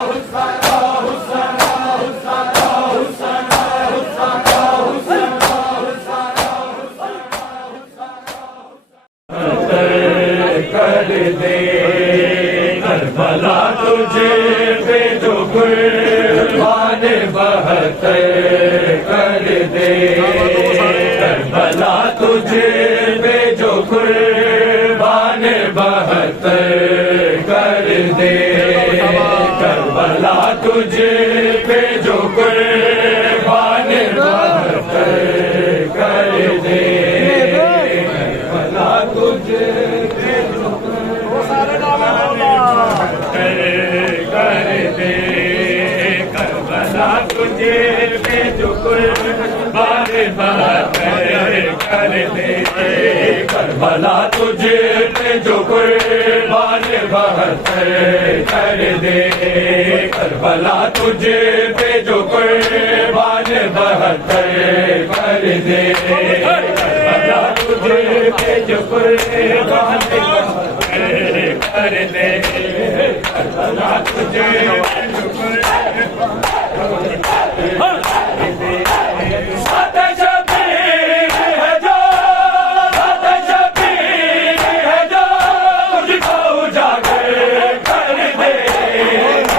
कर दे करबला तुझे पे जो कुर्बान बहत्तर कर दे करबला तुझे पे जो कुर्बान बहत्तर कर दे करबला तुझे पे जो कुर्बान बहत्तर कर दे करबला तुझे तुझे पे जो कुर्बान बहत्तर कर दे करबला तुझे पे जो कुर्बान बहत्तर कर दे करबला तुझे पे जो कुर्बान बहत्तर कर दे करबला तुझे पे जो कुर्बान कर दे करबला तुझे सात शबीर है जो सात शबीर है जो तुझको उजागर कर दे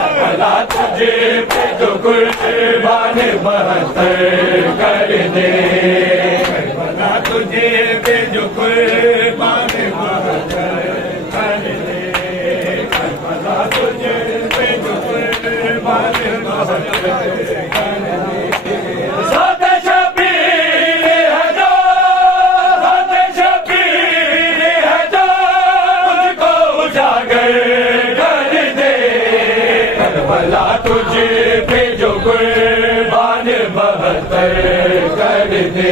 करबला तुझे पे जो कुर्बान बहत्तर कर दे करबला तुझे पे जो कुर्बान बहत्तर कर दे करबला तुझे पे जो कुर्बान बहत्तर करबला तुझे पे जो कुर्बान बहत्तर कर दे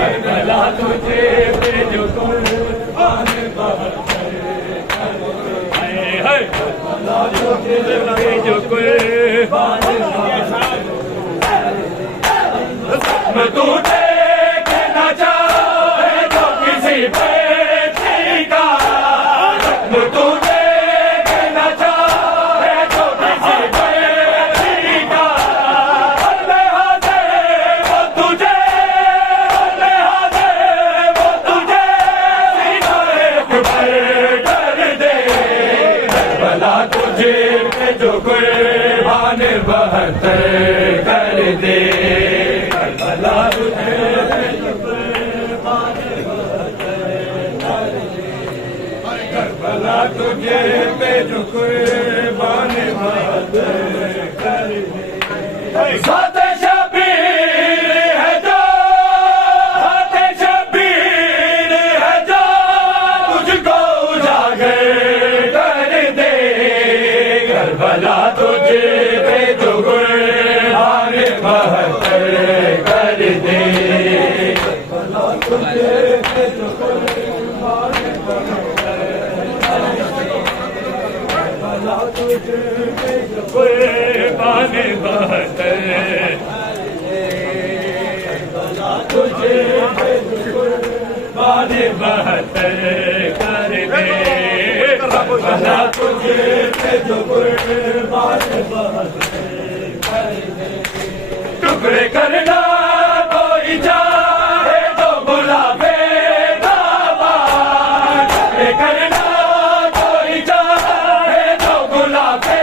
करबला तुझे पे जो कुर्बान बहत्तर कर दे करबला तुझे पे जो कुर्बान बहत्तर तू देखना चाहे तो किसी पे का तू तुझे पे जो कुर्बान बहत्तर कर दे करबला तुझे पे जो कुर्बान बहत्तर कर दे करबला तुझे पे जो कुर्बान बहत्तर कर दे सात शबीर है जो सात शबीर है जो तुझको उजागर करबला तुझे पे जो कुर्बान बहत्तर कर दे करबला तुझे पे जो कुर्बान बहत्तर करबला तुझे पे जो कुर्बान बहत्तर करबला तुझे पे जो कुर्बान बहत्तर कर दे करबला तुझे पे जो कुर्बान बहत्तर कर दे टुकड़े करना कोई चाहे तो बुलावे दाबाद टुकड़े करना कोई चाहे तो बुलावे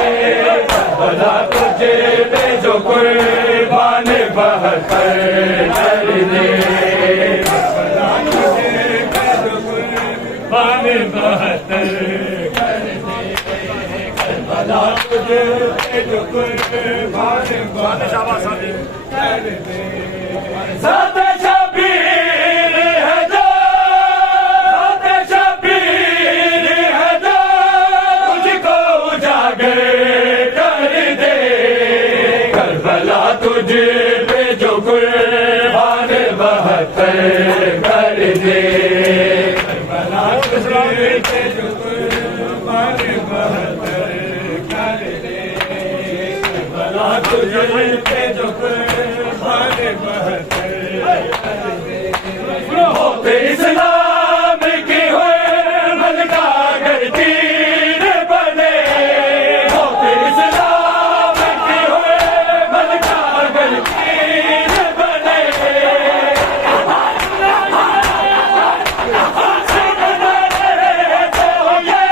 करबला तुझे पे जो कुर्बान बहत्तर कर दे करबला तुझे पे जो कुर्बान बहत्तर कर दे करबला तुझे पे जो कुर्बान बहत्तर कर दे सात शबीर है जो सात शबीर है जो तुझको उजागर करबला तुझे पे जो कुर्बान बहत्तर कर दे करबला तुझे पे जो कुर्बान बहत्तर कर दे तुझे पे जो कुर्बान बहते होते इस्लाम की हुए मलका गर तीर बने होते इस्लाम की हुए मलका गर तीर बने तो ये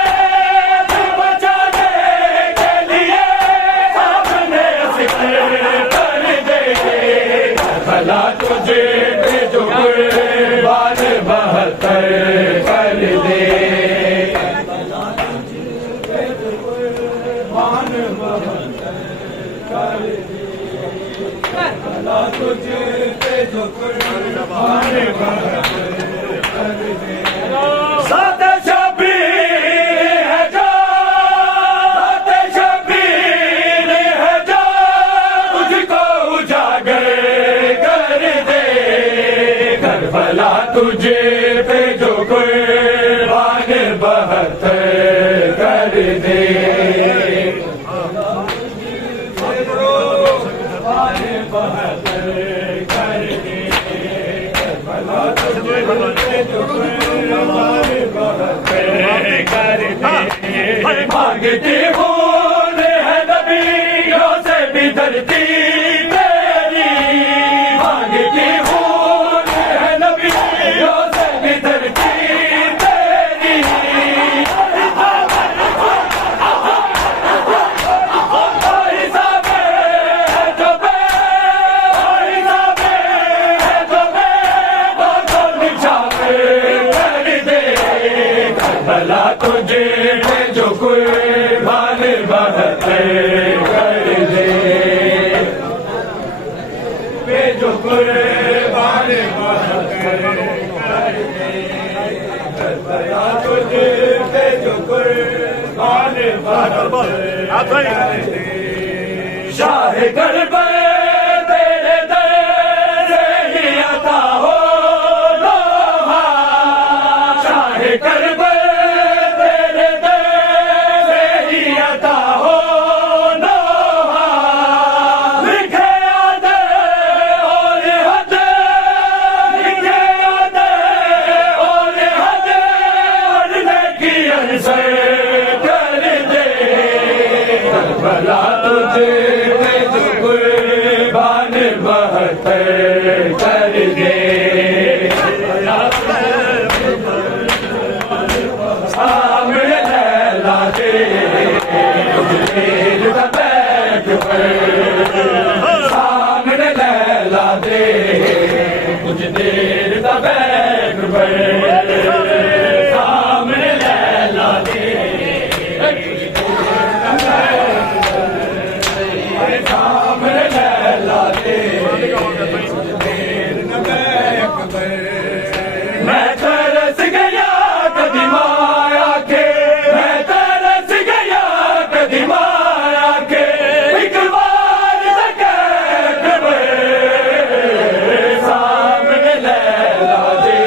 बचाने के लिए सामने सिकंदर कर दे भला तुझे जो कुर्बान बहत्तर कर दे कुर्बान बहत्तर भला तुझे जो कुर्बान बहत्तर कर दे सात शबीर है जो सात शबीर है जो तुझको उजागर कर दे करबला तुझे पे जो कुर्बान बहत्तर कर दे कुर्बान बहत्तर कर दे करबला तुझे पे जो कुर्बान बहत्तर कर दे मांगती खून है नबियों से भी धरती तेरी मांगती खून है नबियों से भी धरती तेरी ऐसा है जो भला तुझे जो कुर्बान बहत्तर कर दे पे जो कुर्बान बहत्तर कर दे भला तुझे पे जो कुर्बान बहत्तर कर दे शाह करबल तेरे दर से ही अता हो लोहा शाह करबल भला तुझे जो कुर्बान बहत्तर कर दे सामने लैला दे तुझे बैठ पर सामने लैला दे कुछ देर का बैठ पर सामने लैला दे सामने लैला दे मैं तरस गया कदी माया के मैं तरस गया कदी माया के एक बार तक सामने लैला दे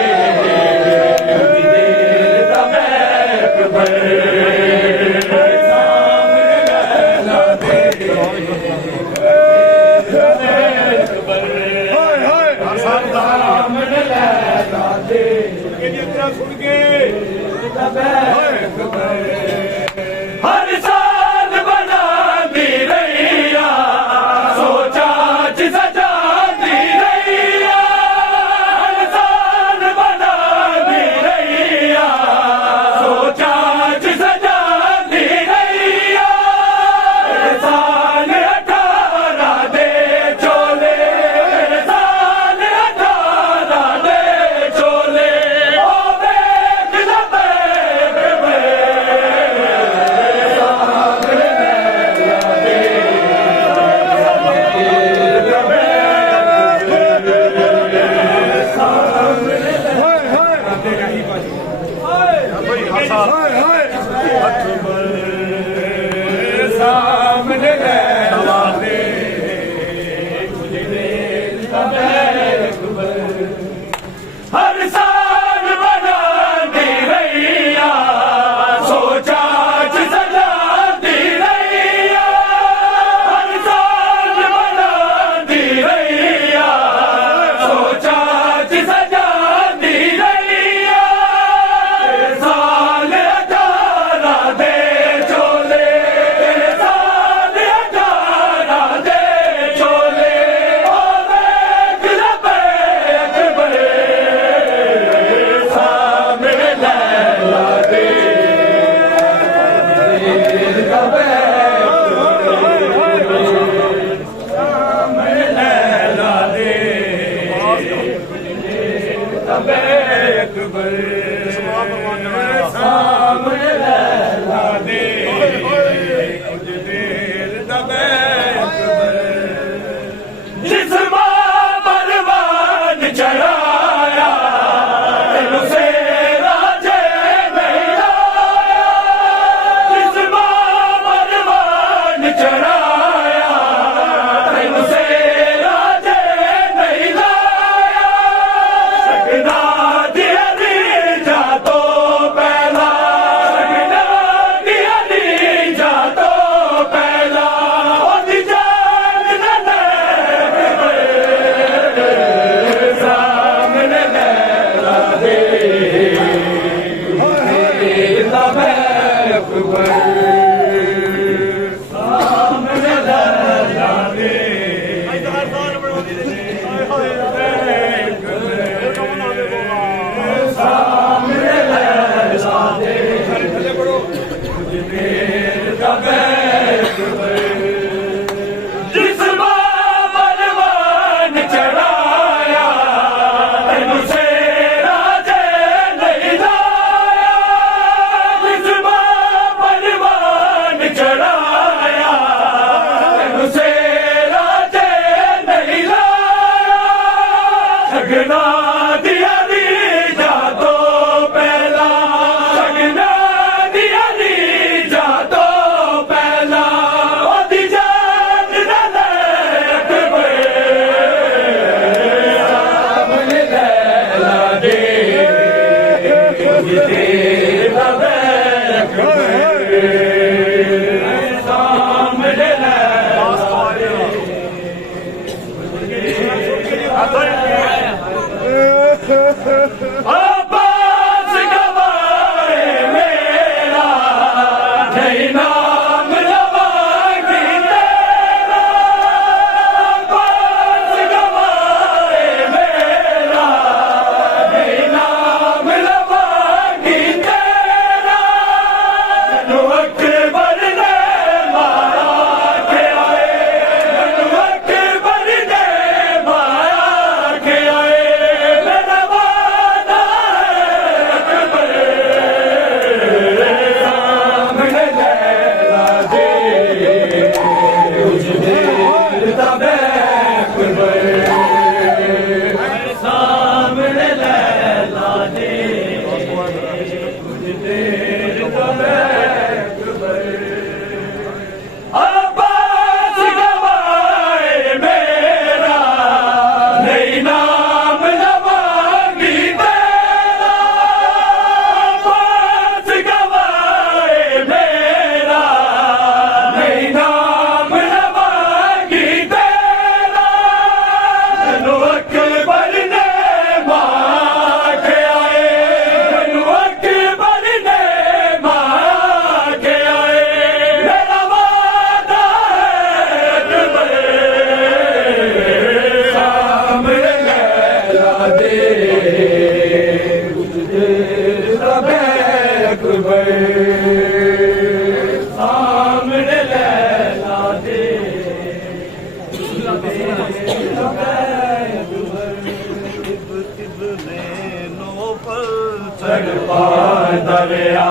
दरिया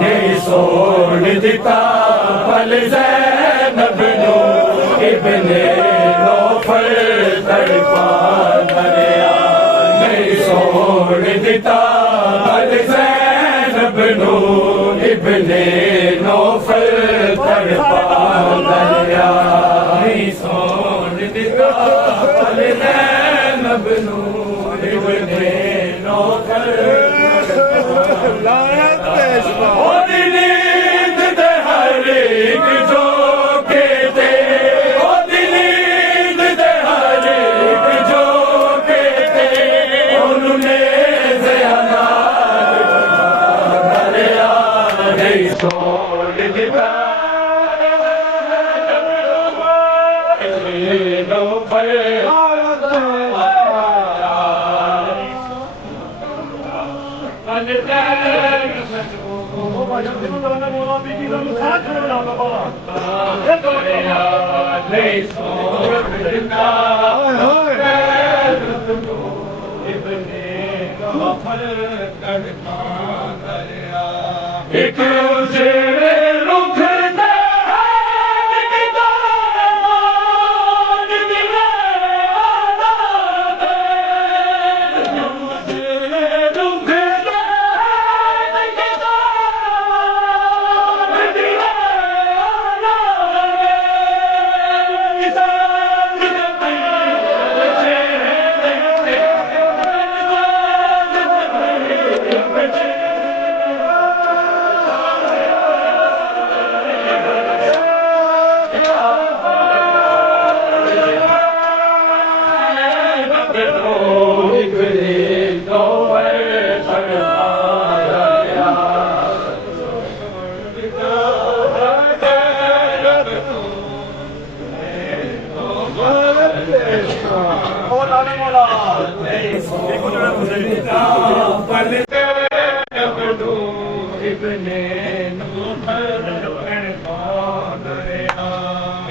ने सोन दिता फल ज़ैनब नू इब्ने नौफल तड़पा दरिया ने सोन दिता फल ज़ैनब नू इब्ने नौफल तड़पा दरिया ने सोन दिता फल ज़ैनब नू इब्ने नौफल ਉਹਦੀ ਨੀਂਦ ਤੇ ਹਰ ਇੱਕ ਝੋਕੇ ਤੇ ਉਹਦੀ ਨੀਂਦ ਤੇ ਹਰ ਇੱਕ ਝੋਕੇ ਤੇ ਉਹਨੂੰ ਨੇਜ਼ਿਆਂ ਨਾਲ ਦਰਿਆ ਨਹੀਂ ਛੋੜ ਦਿੱਤਾ ਨੋ ਪਏ ਇੱਕ ਜਿਹੜੇ ਰੁੱਖ ਤੇ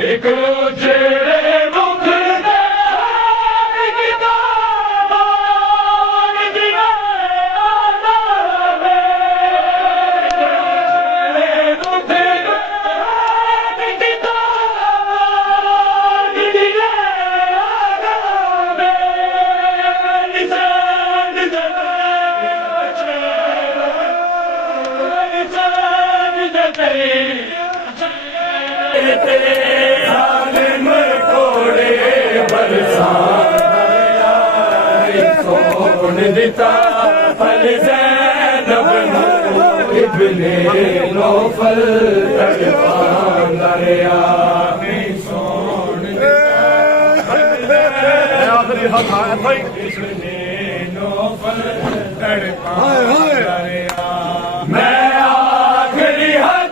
ਇੱਕ ਜਿਹੜੇ ਰੁੱਖ ਤੇ ਜ਼ਾਲਿਮ ਕੋੜੇ ਬਰਸਾਤ ਸੋਨ ਦਿੱਤਾ ਫਲ ਜ਼ੈਨਬ ਨੂੰ ਇਬਨੇ ਨੌਫਲ ਤੜਪਾ ਦਰਿਆ ਨਹੀਂ ਸੋਨ ਆਖਰੀ ਹੱਥ ਆਇਆ ਇਬਨੇ ਨੌਫਲ ਤੜਪਾ ਦਰਿਆ ਮੈਂ ਆਖਰੀ ਹੱਥ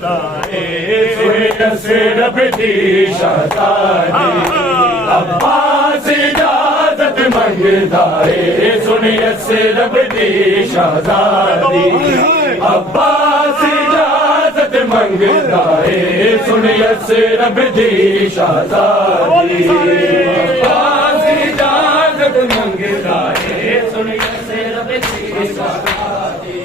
मंगता है सुनिए सिर्फ दी शहजादी अब्बास इजाजत मंगता है सुनिए सिर्फ दी शहजादी अब्बास इजाजत मंगता है सुनिए सिर्फ दी शहजादी अब्बास इजाजत मंगता है सुनिए सिर्फ दी शहजादी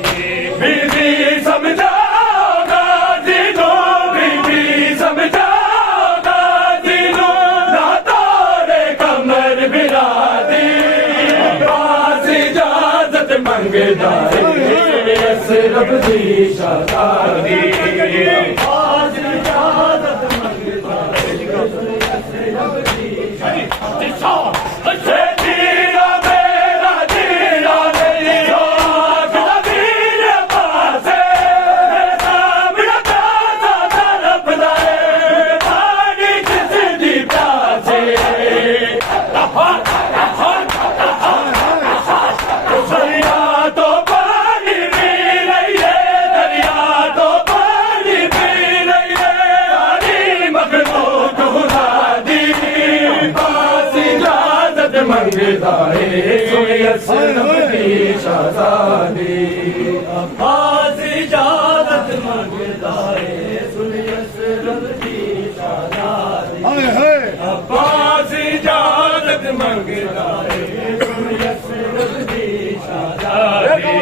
बीबी समझाओगा जिनो बीबी समझाओगा जिनो ना तोड़े कमर बिरादी अब्बास इजाजत मंगता है सिर्फ दी शहजादी अब्बास इजाजत मंगता है सिर्फ दी शहजादी मंगता है सुनिए सिर्फ दी शहजादी अब्बास इजाजत मंगता है सुनिए सिर्फ दी शहजादी अब्बास इजाजत मंगता है सुनिए सिर्फ दी शहजादी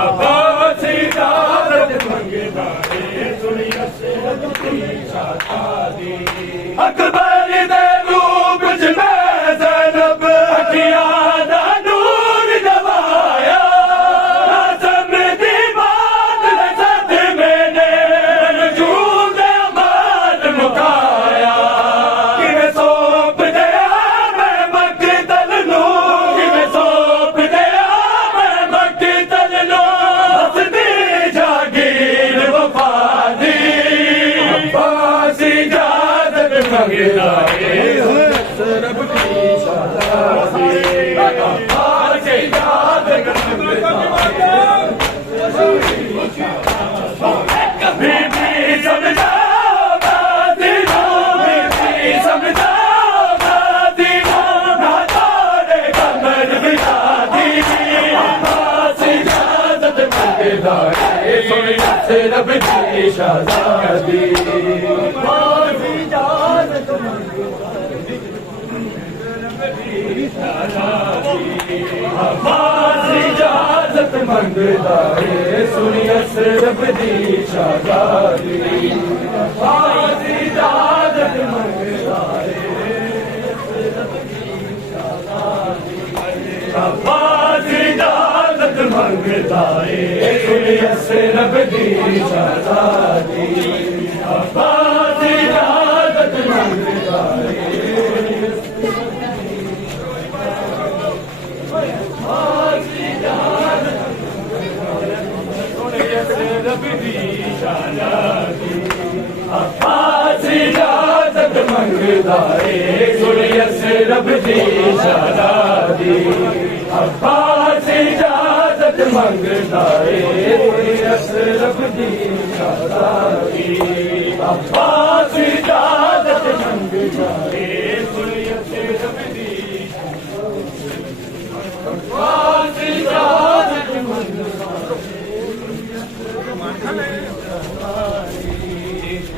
अब्बास इजाजत मंगता है सुनिए सिर्फ दी शहजादी अकबर दे रूप में हटियादा नूर दबाया आज़म दी बात सद मैंने नजूम दे अमाल मुकाया किवें सौंप दिया मैं मकतल नू किवें सौंप दिया मैं मकतल नू हसदी जागीर वफा दी अब्बास इजाजत मंगता है सिर्फ दी शहजादी अब्बास इजाजत मंगता है बीबी समझाओगा दिनों बीबी समझाओगा दिनों ना तोड़े कमर बिरादी अब्बास इजाजत मंगता है सुनिए सिर्फ दी शहजादी अब्बास इजाजत मंगता अब्बास इजाजत मंगता है सुनिए सिर्फ दी शहजादी अब्बास इजाजत मंगता है अब्बास इजाजत मंगता है सुनिए सिर्फ दी शहजादी अब्बास इजाजत मंगता है अब्बास इजाजत मंगता है सुनिए सिर्फ दी शहजादी अब्बास इजाजत मंगता है सुनिए सिर्फ दी शहजादी अब्बास इजाजत मंगता है सुनिए सिर्फ दी अब्बास इजाजत मंगता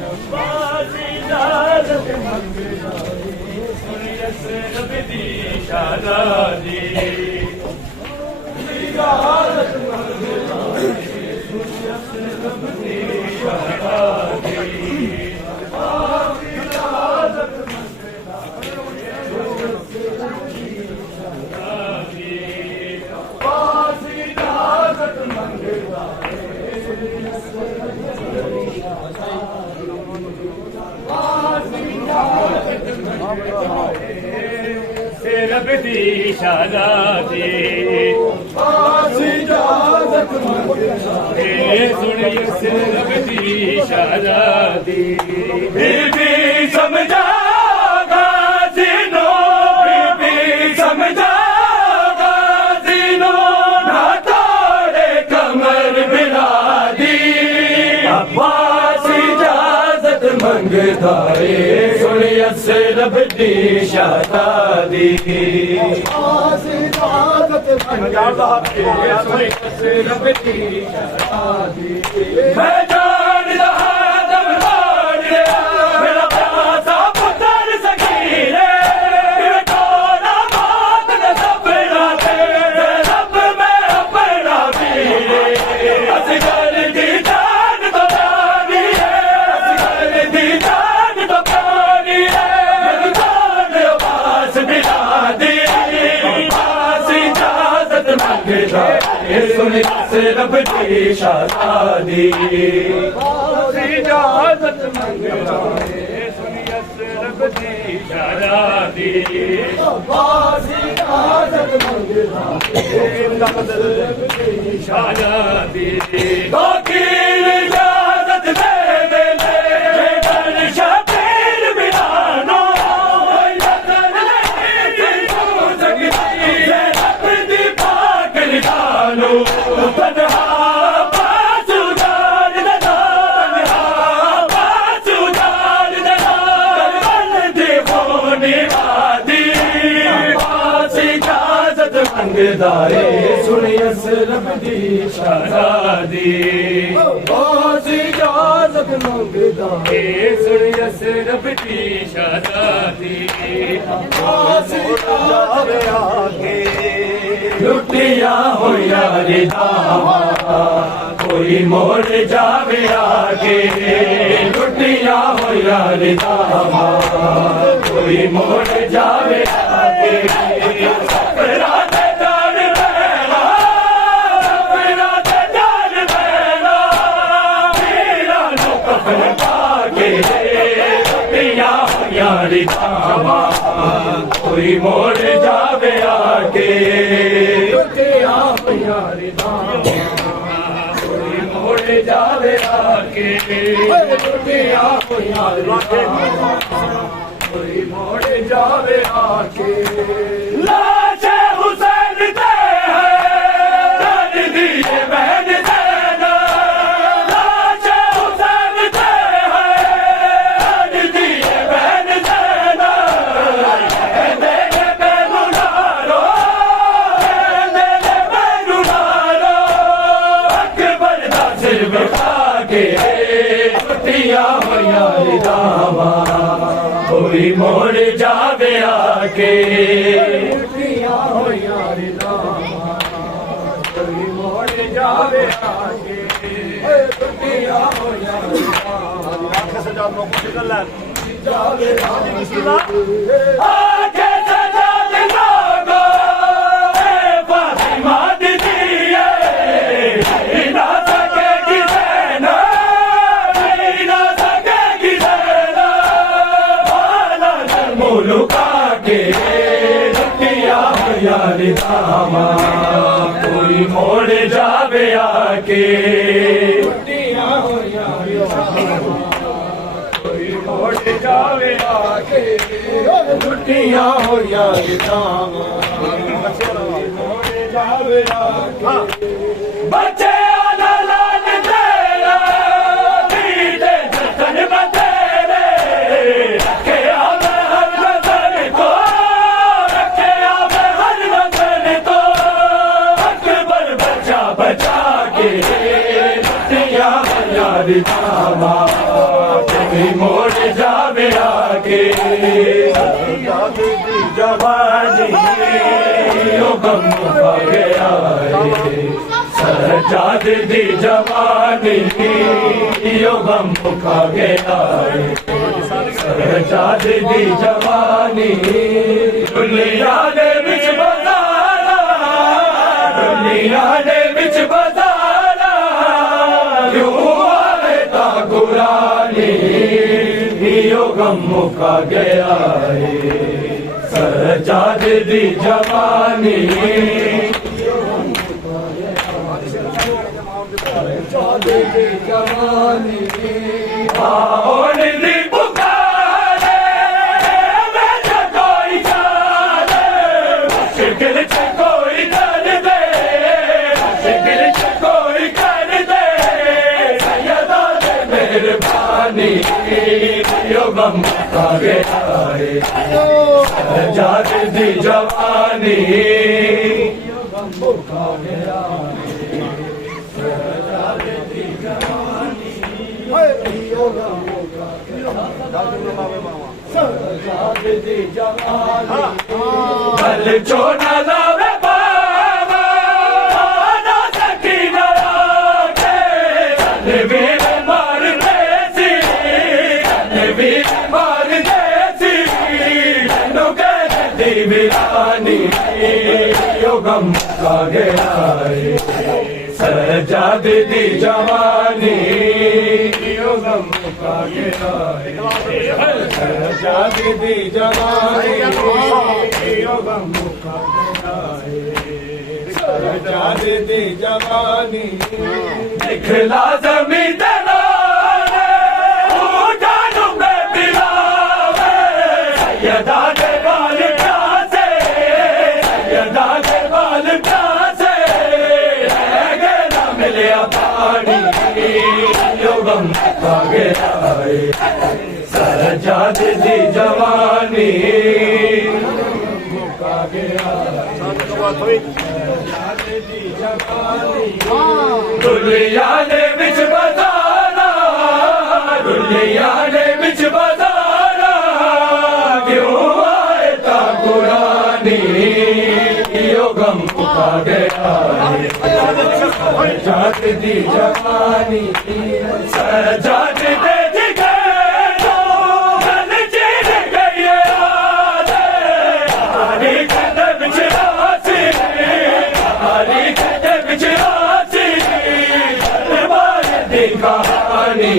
अब्बास इजाजत मंगता है सुनिए सिर्फ दी शहजादी इजाजत मंगता है सुनिए सिर्फ दी शहजादी अब्बास इजाजत मंगता है अब्बास इजाजत मंगता है सिर्फ दी शहजादी अब्बास इजाजत मंगता है सुनिए सिर्फ दी शहजादी बीबी समझाओगा जिनो बीबी समझाओगा जिनो ना तोड़े कमर बिरादी अब्बास रबदी शहजादी मैं जान रहा दम तोड़ लिया मेरा प्यासा पुत्र सकीरे टोना बात न सपना थे रब में अपना वीरे असगर दी जान तो प्यारी है असगर दी जान तो प्यारी है मेरी जान पास बिला दी पास इजाजत मंगता ये सुन रब की शहजादी इजाजत मंगता ये सुन रब की शहजादी इजाजत मंगता रब की शहजादी वकील इजाजत दे दे बेदर शबीर बिलानो नजर नहीं तू सकती ये रब दी पाक निशानो तन्हा बासुदार दना तन्हा बासुदार दना बन दे होने वादी पास इजाजत मंगदा है सुनियस रब दी शहजादी पास इजाजत मंगदा है सुनियस रब दी शहजादी पास इजाजत आके लुटिया हो यारी दामा कोई मोड़ जावे आगे लुटिया हो यारी दामा कोई मोड़ जावे आगे सपना ते जान बैला सपना ते जान बैला मेरा नो कफन पाके लुटिया हो यारी दामा कोई मोड़ जावे आगे लुटिया हो यारी दामा कोई मोड़ जावे आगे लुटिया हो यारी दामा कोई मोड़ जावे आगे लाशे हुसैन दे है दर्द दिए बहन देना लाशे हुसैन दे है दर्द दिए बहन देना देने मैनू नारो देने मैनू नारो अकबर दा सिर बिठा के छुट्टियां होइया दामा कोई मोड़ जावे आके छुट्टियां होइया दामा कोई मोड़ जावे आके छुट्टियां होइया जावे आके सजा दे लोगो ए फातिमा दीदी ना सकेगी सेना ना सकेगी सेना वाला मुलुका के लुटिया यारी दामा कोई मोड़ जावे आके लुटिया हो यारी दामा कोई मोड़ जावे आके लुटिया हो यारी दामा कोई मोड़ जावे आके बच्चे आला लाल तेरा दीदे जतन बतेरे रखे आवे हर नजर को रखे आवे हर नजर को अकबर बचा बचा के लुटिया यारी दामा कोई मोड़ जावे आके जवानी यो गम खा गया सजाद दी जवानी यो गम खा गया सजाद दी जवानी दुनिया दे विच बजारा दुनिया दे विच बजारा क्यों आवे ता गुरानी यो गम मुका गया सजाद दी जवानी सजाद दी जवानी आन दी पुकारे मैं कोई जाने मुश्किल से कोई कर दे मुश्किल से कोई कर दे सैयदा दे मेहरबानी यो गम का गया आए सजाद दी जवानी भल चोना लावे बाबा ना सकी ना के वीर मार देसी वीर मार देसी नुके दी वीरानी योगम का गया सजाद दी जवानी योगम का गया सजाद दी जवानी योगम का गया सजाद दी जवानी दिखला जमीन सैयदा के बाल प्यासे सैयदा के बाल प्यासे ना मिलिया पानी योगम का गया सजाद दी जवानी का गया सजाद दी जवानी दुनिया ने बिच बजाना दुनिया ने बिच बजाना क्यों आए ता कुरानी योगम का गया सजाद दी जवानी सजाद दे कहानी